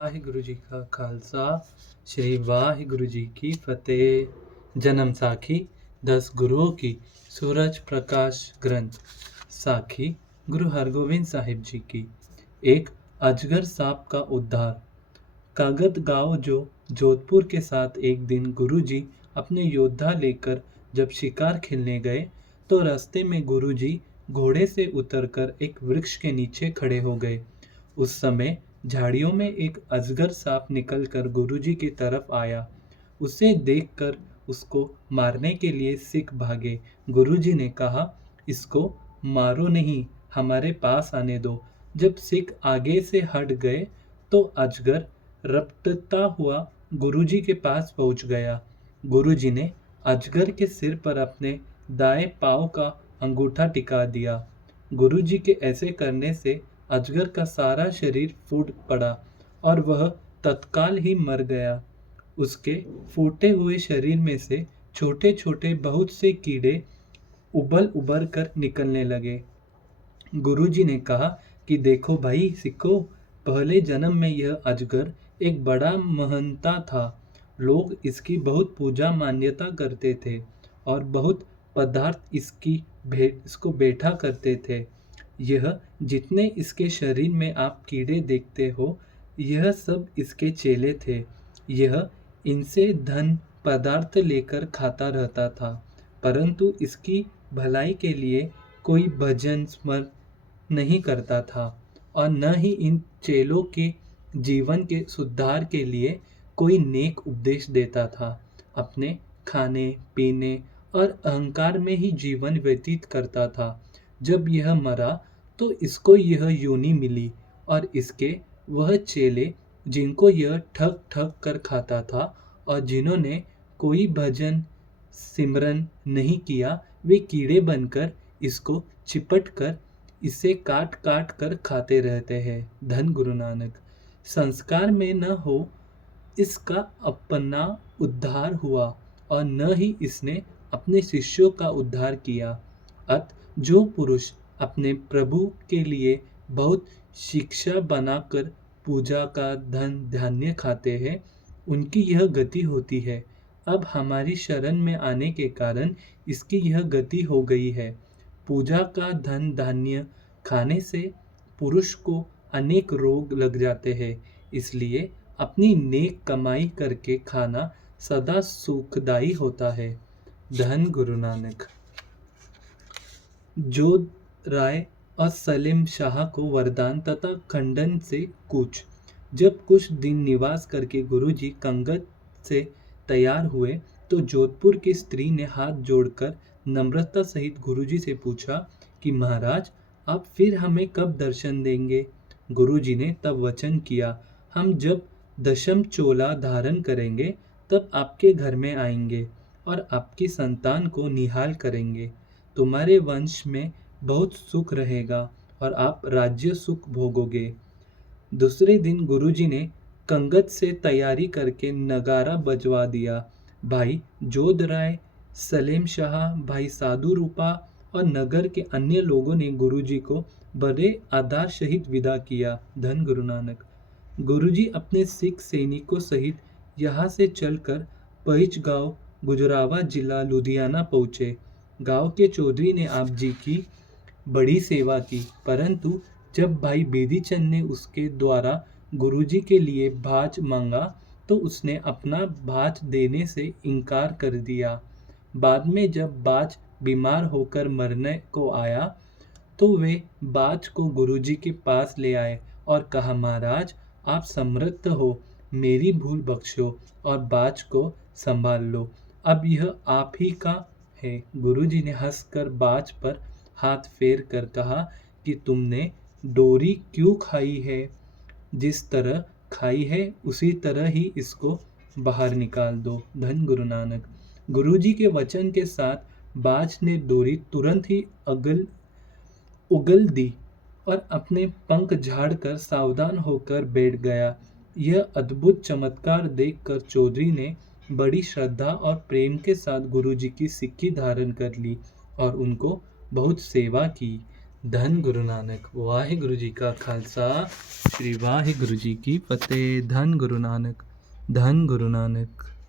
ਵਾਹਿਗੁਰੂ ਜੀ ਕਾ ਖਾਲਸਾ ਸ਼੍ਰੀ ਵਾਹਿਗੁਰੂ ਜੀ की फतेह। जन्म साखी 10 गुरुओं की सूरज प्रकाश ग्रंथ साखी गुरु हरगोविंद साहिब जी की। एक अजगर सांप का उद्धार। कागत गांव जो जोधपुर के साथ एक दिन गुरुजी अपने योद्धा लेकर जब शिकार खेलने गए तो रास्ते में गुरुजी घोड़े से उतरकर एक वृक्ष के नीचे खड़े हो गए। उस समय झाड़ियों में एक अजगर सांप निकलकर गुरुजी की तरफ आया। उसे देखकर उसको मारने के लिए सिख भागे। गुरुजी ने कहा, इसको मारो नहीं, हमारे पास आने दो। जब सिख आगे से हट गए तो अजगर रपटता हुआ गुरुजी के पास पहुंच गया। गुरुजी ने अजगर के सिर पर अपने दाएं पांव का अंगूठा टिका दिया। गुरुजी के ऐसे करने से अजगर का सारा शरीर फूट पड़ा और वह तत्काल ही मर गया। उसके फूटे हुए शरीर में से छोटे छोटे बहुत से कीड़े उबल उबर कर निकलने लगे। गुरुजी ने कहा कि देखो भाई सिखो, पहले जन्म में यह अजगर एक बड़ा महंता था। लोग इसकी बहुत पूजा मान्यता करते थे और बहुत पदार्थ इसको बैठा करते थे। यह जितने इसके शरीर में आप कीड़े देखते हो, यह सब इसके चेले थे। यह इनसे धन पदार्थ लेकर खाता रहता था, परंतु इसकी भलाई के लिए कोई भजन स्मरण नहीं करता था और न ही इन चेलों के जीवन के सुधार के लिए कोई नेक उपदेश देता था। अपने खाने पीने और अहंकार में ही जीवन व्यतीत करता था। जब यह मरा तो इसको यह योनि मिली और इसके वह चेले जिनको यह ठग ठग कर खाता था और जिन्होंने कोई भजन सिमरन नहीं किया, वे कीड़े बनकर इसको चिपट कर इसे काट काट कर खाते रहते हैं। धन गुरु नानक। संस्कार में न हो इसका अपना उद्धार हुआ और न ही इसने अपने शिष्यों का उद्धार किया। अत जो पुरुष अपने प्रभु के लिए बहुत शिक्षा बनाकर पूजा का धन धान्य खाते हैं, उनकी यह गति होती है। अब हमारी शरण में आने के कारण इसकी यह गति हो गई है। पूजा का धन धान्य खाने से पुरुष को अनेक रोग लग जाते हैं। इसलिए अपनी नेक कमाई करके खाना सदा सुखदायी होता है। धन गुरु नानक। जोध राय और सलीम शाह को वरदान तथा खंडन से कूच। जब कुछ दिन निवास करके गुरुजी कंगत से तैयार हुए तो जोधपुर की स्त्री ने हाथ जोड़कर नम्रता सहित गुरुजी से पूछा कि महाराज, आप फिर हमें कब दर्शन देंगे। गुरुजी ने तब वचन किया, हम जब दशम चोला धारण करेंगे तब आपके घर में आएंगे और आपकी संतान को निहाल करेंगे। तुम्हारे वंश में बहुत सुख रहेगा और आप राज्य सुख भोगोगे। दूसरे दिन गुरुजी ने कंगत से तैयारी करके नगारा बजवा दिया। भाई जोध राय, सलीम शाह, भाई साधु रूपा और नगर के अन्य लोगों ने गुरुजी को बड़े आदर सहित विदा किया। धन गुरु नानक। गुरुजी अपने सिख सैनिकों सहित यहाँ से चलकर पहिच गांव, गुजरावा जिला लुधियाना पहुँचे। गांव के चौधरी ने आप जी की बड़ी सेवा की, परंतु जब भाई बेदीचंद ने उसके द्वारा गुरुजी के लिए भाज मांगा तो उसने अपना भाज देने से इनकार कर दिया। बाद में जब बाज बीमार होकर मरने को आया तो वे बाज को गुरुजी के पास ले आए और कहा, महाराज आप समर्थ हो, मेरी भूल बख्शो और बाज को संभाल लो। अब यह आप ही का है। गुरुजी ने हंसकर बाज पर हाथ फेर कर कहा कि तुमने डोरी क्यों खाई है। जिस तरह खाई है उसी तरह ही इसको बाहर निकाल दो। धन गुरु नानक। गुरुजी के वचन के साथ बाज ने डोरी तुरंत ही उगल दी और अपने पंख झाड़कर सावधान होकर बैठ गया। यह अद्भुत चमत्कार देखकर चौधरी ने बड़ी श्रद्धा और प्रेम के साथ गुरुजी की सिक्की धारण कर ली और उनको बहुत सेवा की। धन गुरु नानक। वाहिगुरु जी का खालसा श्री वाहिगुरु जी की फतेह। धन गुरु नानक, धन गुरु नानक।